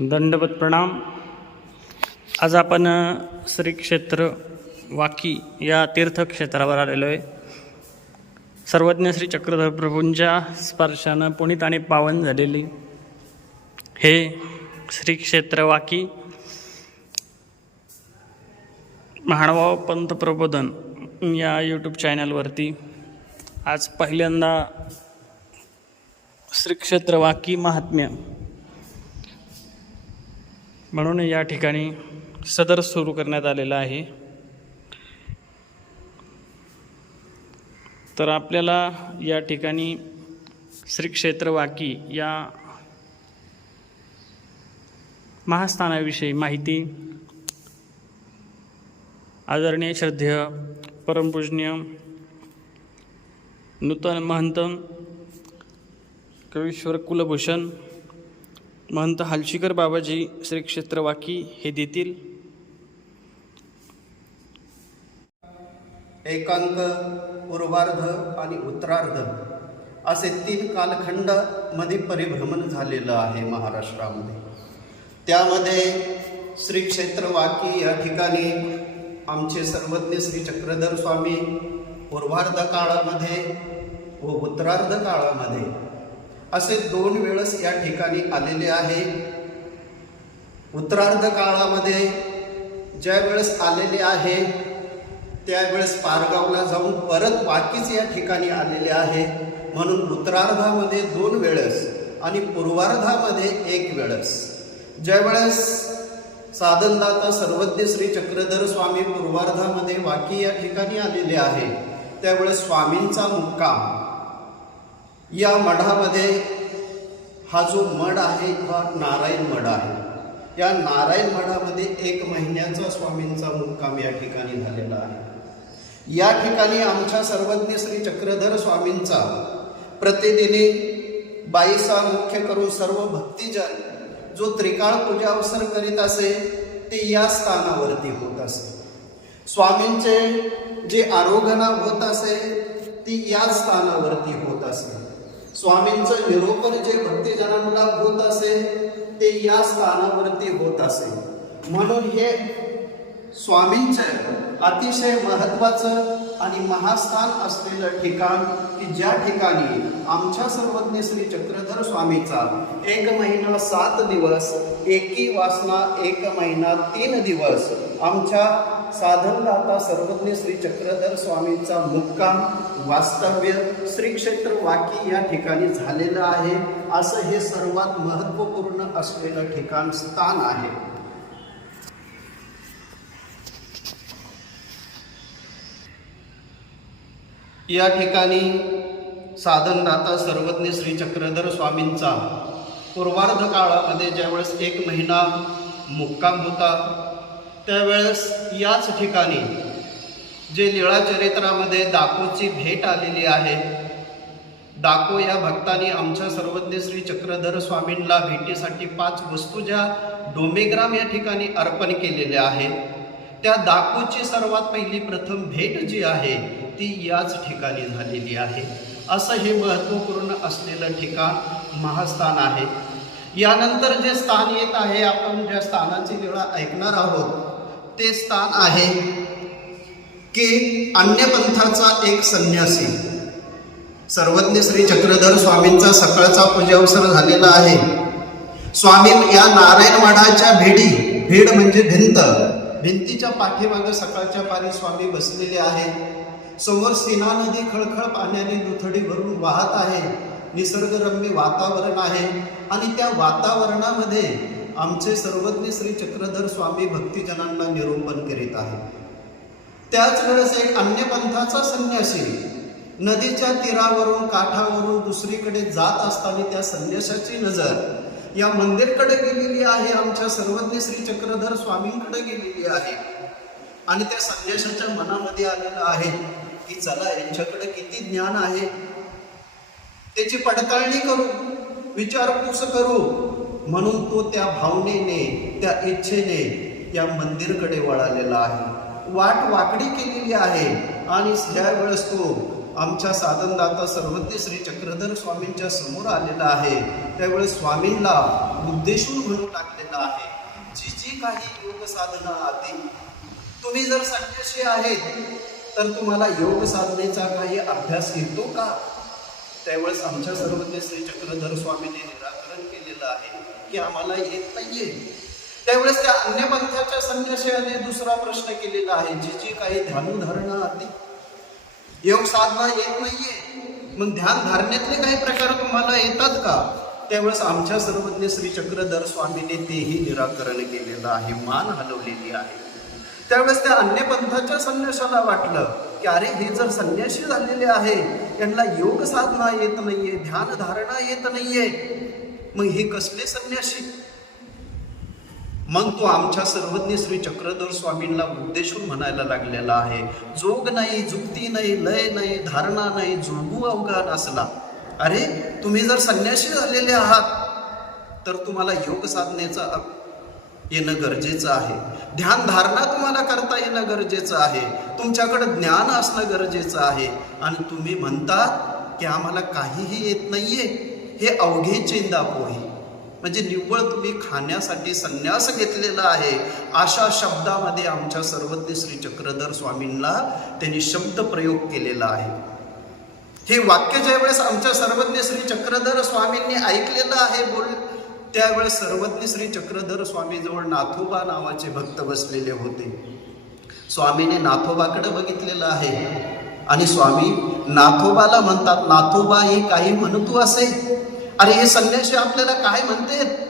दंडवत प्रणाम. आज आपण श्रीक्षेत्र श्री क्षेत्र वाकी या तीर्थक्षेत्रावर आलेलो आहे. सर्वज्ञ श्री चक्रधर प्रभूंच्या स्पर्शानं पुनीत आणि पावन झालेली हे श्री क्षेत्र वाकी. महानुभाव पंत प्रबोधन या यूट्यूब चॅनलवरती आज पहिल्यांदा श्री क्षेत्र वाकी महात्म्य म्हणून या ठिकाणी सदर सुरू करण्यात आलेलं आहे. तर आपल्याला या ठिकाणी श्री क्षेत्र वाकी या महास्थानाविषयी माहिती आदरणीय श्रद्धेय परमपूजनीय नूतन महंत कवीश्वर कुलभूषण महंत हालशीकर बाबाजी श्री क्षेत्र वाकी हे देतील. एकांक पूर्वार्ध आणि उत्तरार्ध असे तीन कालखंडमध्ये परिभ्रमण झालेलं आहे महाराष्ट्रामध्ये. त्यामध्ये श्री क्षेत्र वाकी या ठिकाणी आमचे सर्वज्ञ श्री चक्रधर स्वामी पूर्वार्ध काळामध्ये व उत्तरार्ध काळामध्ये असे दोन वेळस या ठिकाणी आलेले आहे. उत्तरार्ध काळामध्ये ज्या वेळेस आलेले आहे त्यावेळेस पारगावला जाऊन परत बाकीच या ठिकाणी आलेले आहे. म्हणून उत्तरार्धामध्ये दोन वेळेस आणि पूर्वार्धामध्ये एक वेळेस. ज्यावेळेस साधनदाता सर्वज्ञ श्री चक्रधर स्वामी पूर्वार्धामध्ये वाकी या ठिकाणी आलेले आहे त्यावेळेस स्वामींचा मुक्काम. या मठामध्ये हा जो मठ आहे हा नारायण मठ आहे. या नारायण मठामध्ये एक महिन्याचा स्वामींचा मुक्काम या ठिकाणी झालेला आहे. या ठिकाणी आमच्या सर्वज्ञ श्री चक्रधर स्वामींचा प्रतिदिनी बाईसा मुख्य करून सर्व भक्तिजन जो त्रिकाळ पूजा अवसर करीत असे ते या स्थानावरती होत असे. स्वामींचे जे आरोगना होत असे ती या स्थानावरती होत असे. स्वामींचं निरोपण जे भक्तिजनांना होत असे ते या स्थानावरती होत असे. म्हणून हे स्वामींचं अतिशय महत्वाचं आणि महास्थान असलेलं ठिकाण की ज्या ठिकाणी आमच्या सर्वज्ञ श्री चक्रधर स्वामीचा एक महिना सात दिवस एकी वासना एक महिना तीन दिवस आमच्या साधनदाता सर्वज्ञ श्री चक्रधर स्वामींचा मुक्काम वास्तव्य श्री क्षेत्र वाकी या ठिकाणी झालेलं आहे. असं हे सर्वात महत्त्वपूर्ण असलेलं ठिकाण स्थान आहे. या ठिकाणी साधनदाता सर्वज्ञ श्री चक्रधर स्वामींचा पूर्वार्ध काळामध्ये ज्यावेळेस एक महिना मुक्काम होता त्यावेळेस याच ठिकाणी जे लीळाचरित्रामध्ये दाकोची भेट आलेली आहे दाको या भक्तानी आमच्या सर्वज्ञ श्री चक्रधर स्वामींना भेटीसाठी पाच वस्तू ज्या डोमेग्राम या ठिकाणी अर्पण केलेल्या आहेत त्या दाकोची सर्वात पहिली प्रथम भेट जी आहे ती याच ठिकाणी झालेली आहे. असं हे महत्त्वपूर्ण असलेलं ठिकाण महास्थान आहे. यानंतर जे स्थान येत आहे आपण ज्या स्थानाची वेळा ऐकणार आहोत ते स्थान आहे की अन्य पंथाचा एक संन्यासी. सर्वज्ञ श्री चक्रधर स्वामींचा सकाळचा पूजावसर झालेला आहे. स्वामी या नारायणवाडाच्या भेडी भेड म्हणजे भिंत. भिंतीच्या पाठीमागे सकाळच्या पारी स्वामी बसलेले आहे समोर सीना नदी खळखळ पाण्याने दुथडी भरून वाहत आहे. निसर्गरम्य वातावरण आहे आणि त्या वातावरणामध्ये आमचे सर्वज्ञ श्री चक्रधर स्वामी भक्तिजनांना निरूपण करीत आहे. त्याच वेळेस एक अन्य पंथाचा संन्यासी नदीच्या तीरावरून काठावरून दुसरीकडे जात असताना त्या संन्यासाची नजर या मंदिरकडे गेलेली आहे. आमच्या सर्वज्ञ श्री चक्रधर स्वामींकडे गेलेली आहे. आणि त्या संन्यासाच्या मनामध्ये आलेलं आहे की चला यांच्याकडे किती ज्ञान आहे? त्याची पडताळणी करू विचारपूस करू. म्हणून तो त्या भावनेने त्या इच्छेने या मंदिरकडे वळालेला आहे. वाट वाकडी केलेली आहे. आणि ज्यावेळेस तो आमच्या साधनदाता सर्वज्ञ श्री चक्रधर स्वामींच्या समोर आलेला आहे. त्यावेळेस स्वामींना उद्देशून म्हणून टाकलेला आहे. जी जी काही योग साधना आधी तुम्ही जर संन्याशी आहेत तर तुम्हाला योग साधनेचा काही अभ्यास येतो का? त्यावेळेस आमच्या सर्वज्ञ श्री चक्रधर स्वामीने निराकरण केलेलं आहे की आम्हाला येत नाहीये त्यावेळेस त्या अन्य पंथाच्या संन्याशाने दुसरा प्रश्न केलेला आहे जी जी काही ध्यानधारणा आधी योग साधना येत नाहीये. मग ध्यान धारणेतले काही प्रकार तुम्हाला येतात का? त्यावेळेस आमच्या सर्वज्ञ श्री चक्रधर स्वामीने तेही निराकरण केलेलं आहे मान हलवलेली आहे. त्यावेळेस त्या अन्य पंथाच्या संन्यासाला वाटलं की अरे हे जर संन्याशी झालेले आहे यांना योग साधना येत नाहीये ध्यान धारणा येत नाहीये मग हे कसले संन्याशी? मग तो आमच्या सर्वज्ञ श्री चक्रधर स्वामींना उद्देशून म्हणायला लागलेला आहे जोग नाही जुक्ती नाही लय नाही धारणा नाही जोगू अवघा असला. अरे तुम्ही जर संन्याशी झालेले आहात तर तुम्हाला योग साधनेचा येणं गरजेचं आहे. ध्यानधारणा तुम्हाला करता येणं गरजेचं आहे. तुमच्याकडं ज्ञान असणं गरजेचं आहे. आणि तुम्ही म्हणतात की आम्हाला काहीही येत नाहीये. हे अवघे चिंदापोही. म्हणजे निव्वळ तुम्ही खाण्यासाठी संन्यास घेतलेला आहे. अशा शब्दामध्ये आमच्या सर्वज्ञ श्री चक्रधर स्वामींना त्यांनी शब्द प्रयोग केलेला आहे. हे वाक्य ज्यावेळेस आमच्या सर्वज्ञ श्री चक्रधर स्वामींनी ऐकलेलं आहे बोल त्यावेळेस सर्वज्ञ श्री चक्रधर स्वामीजवळ नाथोबा नावाचे भक्त बसलेले होते. स्वामीने नाथोबाकडे बघितलेलं आहे. आणि स्वामी नाथोबाला म्हणतात नाथोबा हे काही म्हणतो असे? अरे हे संन्याशी आपल्याला काय म्हणते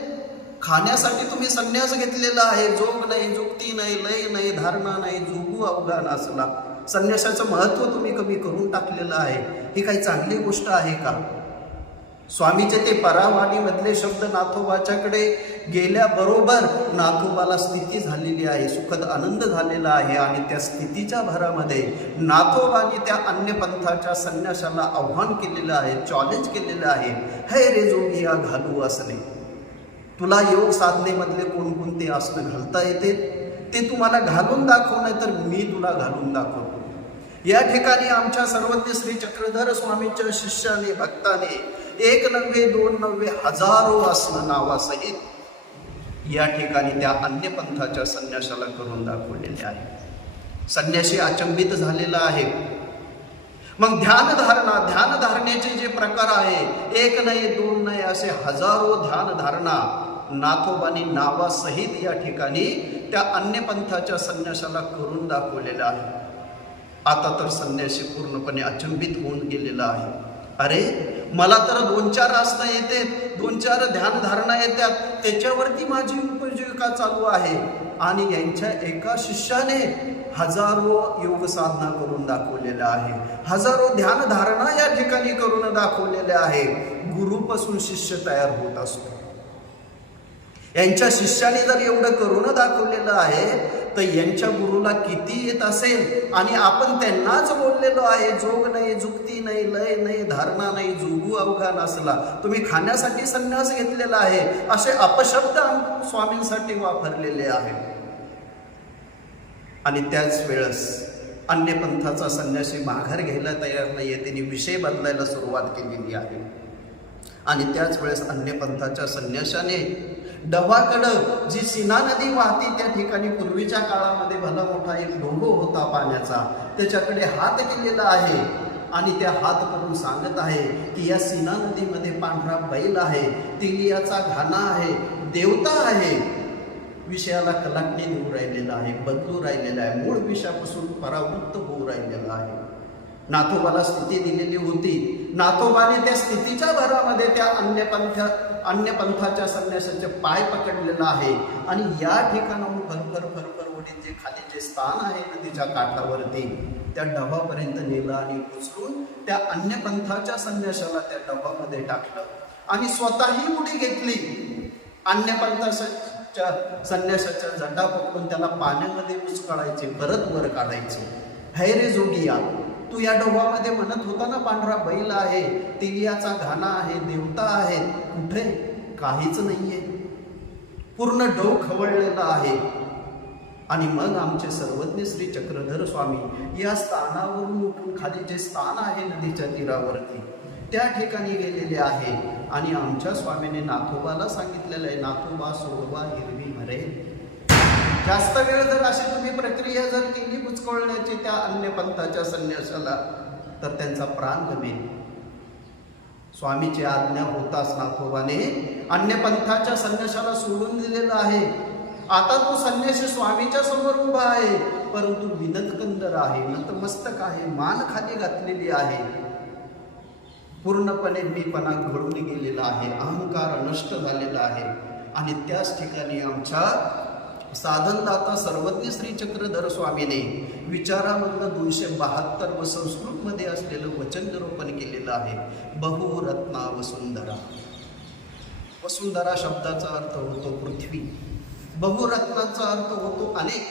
खाण्यासाठी तुम्ही संन्यास घेतलेला आहे. जोग नाही जुक्ती नाही लय नाही धारणा नाही जोगू अवघान असला. संन्यासाचं महत्त्व तुम्ही कमी करून टाकलेलं आहे. ही काही चांगली गोष्ट आहे का? स्वामीचे ते परावाणीमधले शब्द नाथोबाच्याकडे गेल्याबरोबर नाथोबाला स्थिती झालेली आहे सुखद आनंद झालेला आहे आणि त्या स्थितीच्या भरामध्ये नाथोबाने त्या अन्य पंथाच्या संन्यासाला आव्हान केलेलं आहे चॉलेंज केलेलं आहे. हे रे जोगिया घालू असणे तुला योग साधनेमधले कोणकोणते आसनं घालता येते? ते तुम्हाला घालून दाखव नाही तर मी तुला घालून दाखवतो. या ठिकाणी आमच्या सर्वज्ञ श्री चक्रधर स्वामींच्या शिष्याने भक्ताने एक नव्हे दोन नव्हे हजारो आसन नावासहित या ठिकाणी त्या अन्य पंथाच्या संन्यासाला करून दाखवलेले आहे संन्याशी अचंबित झालेला आहे. मग ध्यानधारणा ध्यानधारणेचे जे प्रकार आहे एक नाही दोन नाही असे हजारो ध्यानधारणा नाथोबानी नावासहित या ठिकाणी त्या अन्य पंथाच्या संन्यासाला करून दाखवलेलं आहे आता तर संन्यासी पूर्णपणे अचंबित होऊन गेलेला आहे. अरे मला तर दोन चार आसनं येते दोन चार ध्यानधारणा येतात त्याच्यावरती माझी उपजीविका चालू आहे. आणि यांच्या एका शिष्याने हजारो योग साधना करून दाखवलेल्या आहे. हजारो ध्यानधारणा या ठिकाणी करून दाखवलेल्या आहे. गुरुपासून शिष्य तयार होत असतो. यांच्या शिष्याने जर एवढं करून दाखवलेलं आहे तर यांच्या गुरुला किती येत असेल? आणि आपण त्यांनाच बोललेलो आहे जोग नाही जुक्ती नाही लय नाही धारणा नाही जोगू अवघान असला. तुम्ही खाण्यासाठी संन्यास घेतलेला आहे. असे अपशब्द स्वामींसाठी वापरलेले आहेत. आणि त्याच वेळेस अन्य पंथाचा संन्यासी माघार घ्यायला तयार नाहीये. त्यांनी विषय बदलायला सुरुवात केलेली आहे. आणि त्याच वेळेस अन्य पंथाच्या संन्याशाने डवाकडं जी सीना नदी वाहती त्या ठिकाणी पूर्वीच्या काळामध्ये भला मोठा एक डोंगो होता पाण्याचा. त्याच्याकडे हात केलेला आहे आणि त्या हात करून सांगत आहे की या सीना नदीमध्ये पांढरा बैल आहे तिलियाचा घाना आहे देवता आहे. विषयाला कलाटणी देऊ राहिलेला आहे बदलू राहिलेला आहे मूळ विषयापासून परावृत्त होऊ राहिलेला आहे. नाथोबाला स्थिती दिलेली होती. नाथोबाने त्या स्थितीच्या भरामध्ये त्या अन्य पंथ अन्य पंथाच्या संन्यासाचे पाय पकडलेला आहे. आणि या ठिकाणाहून भरभर भरभर वडील जे खाली जे स्थान आहे नदीच्या काठावरती त्या डबापर्यंत नेलं आणि उचलून त्या अन्य पंथाच्या संन्यासाला त्या डबामध्ये टाकलं. आणि स्वतःही उडी घेतली. अन्य पंथाच्या संन्यासाच्या जटा पकडून त्याला पाण्यामध्ये उचकाळायचे परत वर काढायचे. हैरे जोगिया तू या डोबामध्ये म्हणत होता ना पांढरा बैल आहे तिलियाचा घाना आहे देवता आहे कुठे? काहीच नाहीये. पूर्ण डोव खवळलेला आहे. आणि मग आमचे सर्वज्ञ श्री चक्रधर स्वामी या स्थानावरून उठून खाली जे स्थान आहे नदीच्या तीरावरती त्या ठिकाणी गेलेले आहे. आणि आमच्या स्वामीने नाथोबाला सांगितलेलं आहे नाथोबा सोडवा हिरवी मरे जास्त वेळ जर अशी तुम्ही प्रक्रिया जर केली बुचकळण्याची त्या अन्य पंथाच्या संन्यासाला तर त्यांचा प्राण गमेल स्वामीची आज्ञा होताच नाथोबाने अन्य पंथाच्या संन्यासाला सोडून दिलेलं आहे. आता तो संन्यासी स्वामीच्या समोर उभा आहे परंतु विनतकंदर आहे नतमस्तक आहे मान खाली घातलेली आहे. पूर्णपणे मीपणा घडून गेलेला आहे अहंकार नष्ट झालेला आहे. आणि त्याच ठिकाणी आमच्या साधनदाता सर्वज्ञ श्री चक्रधर स्वामीने विचारामधलं दोनशे बहात्तर व संस्कृतमध्ये असलेलं वचन निरूपण केलेलं आहे. बहुरत्ना वसुंधरा. वसुंधरा शब्दाचा अर्थ होतो पृथ्वी. बहुरत्नाचा अर्थ होतो अनेक.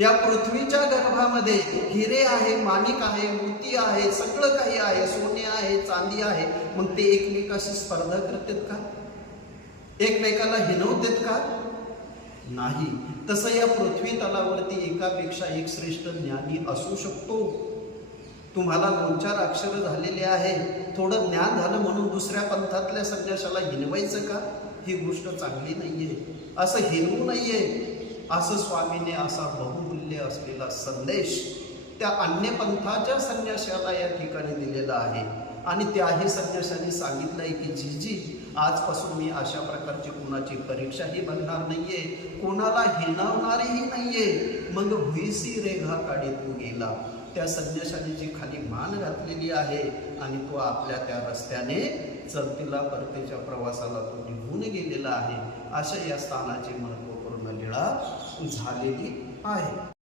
या पृथ्वीच्या गर्भामध्ये हिरे आहे माणिक आहे मोती आहे सगळं काही आहे सोने आहे चांदी आहे. मग ते एकमेकाशी स्पर्धा करतात का? एकमेकाला हिनवतात का? नाही. तसं या पृथ्वी तलावरती एकापेक्षा एक श्रेष्ठ ज्ञानी असू शकतो. तुम्हाला दोन चार अक्षर झालेले आहे थोडं ज्ञान झालं म्हणून दुसऱ्या पंथातल्या संन्याशाला हिनवायचं का? ही गोष्ट चांगली नाहीये. असं हिनवू नाहीये. असं स्वामीने असा बहुमूल्य असलेला संदेश त्या अन्य पंथाच्या संन्याशाला या ठिकाणी दिलेला आहे. आणि त्याही संन्याशाने सांगितलंय की जी जी आजपासून मी अशा प्रकारची कोणाची परीक्षाही बघणार नाहीये कोणाला हिणावणारही नाहीये. मग भुईसी रेघा काढे तू गेला. त्या संन्याशाने खाली मान घातलेली आहे आणि तो आपल्या त्या रस्त्याने चलतीला परतीच्या प्रवासाला तो निघून गेलेला आहे. अशा या स्थानाची महत्त्वपूर्ण लीळा झालेली आहे.